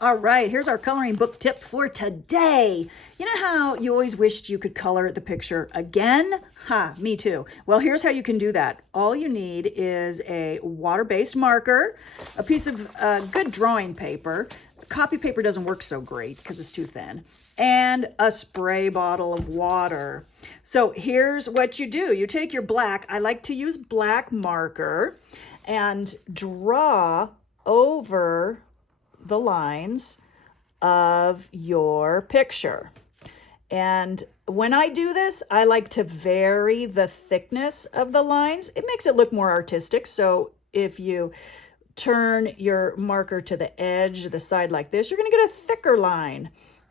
All right, here's our coloring book tip for today. You know how you always wished you could color the picture again? Me too. Well, here's how you can do that. All you need is a water-based marker, a piece of good drawing paper. Copy paper doesn't work so great because it's too thin, and a spray bottle of water. So here's what you do. You take your black, I like to use black marker, and draw over the lines of your picture. And when I do this, I like to vary the thickness of the lines. It makes it look more artistic. So if you turn your marker to the edge, the side like this, you're going to get a thicker line.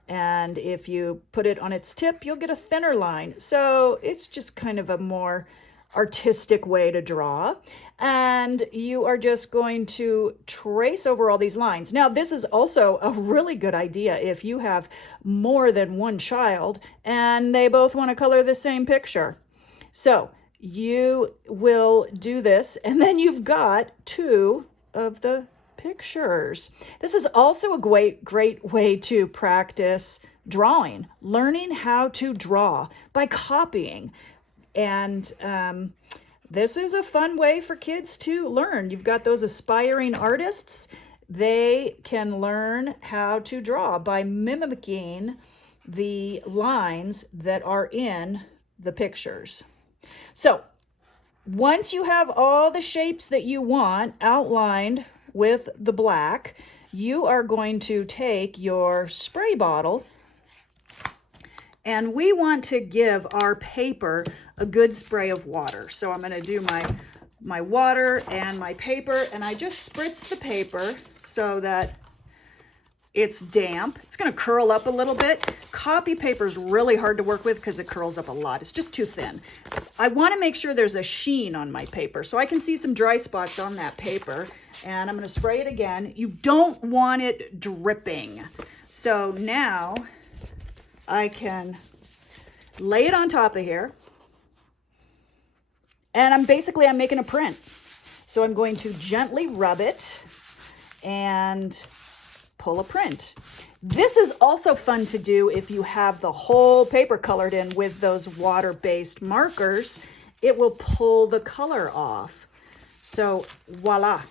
And if you put it on its tip, you'll get a thinner line. So it's just kind of a more artistic way to draw. And you are just going to trace over all these lines. Now, this is also a really good idea if you have more than one child and they both want to color the same picture. So you will do this, and then you've got two of the pictures. This is also a great way to practice drawing, learning how to draw by copying. And this is a fun way for kids to learn. You've got those aspiring artists. They can learn how to draw by mimicking the lines that are in the pictures. So once you have all the shapes that you want outlined with the black, you are going to take your spray bottle, and we want to give our paper a good spray of water. So I'm going to do my water and my paper, and I just spritz the paper so that it's damp. It's going to curl up a little bit. Copy paper is really hard to work with because it curls up a lot. It's just too thin. I want to make sure there's a sheen on my paper, so I can see some dry spots on that paper, and I'm going to spray it again. You don't want it dripping. So now I can lay it on top of here, and I'm making a print. So I'm going to gently rub it and pull a print. This is also fun to do if you have the whole paper colored in with those water-based markers. It will pull the color off. So voila.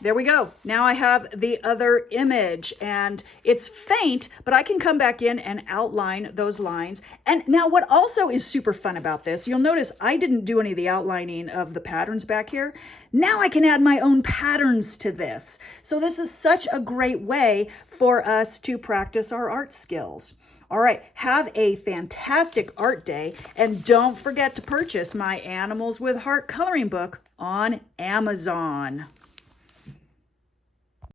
There we go. Now I have the other image, and it's faint, but I can come back in and outline those lines. And now what also is super fun about this, you'll notice I didn't do any of the outlining of the patterns back here. Now I can add my own patterns to this. So this is such a great way for us to practice our art skills. All right, have a fantastic art day, and don't forget to purchase my Animals with Heart coloring book on Amazon.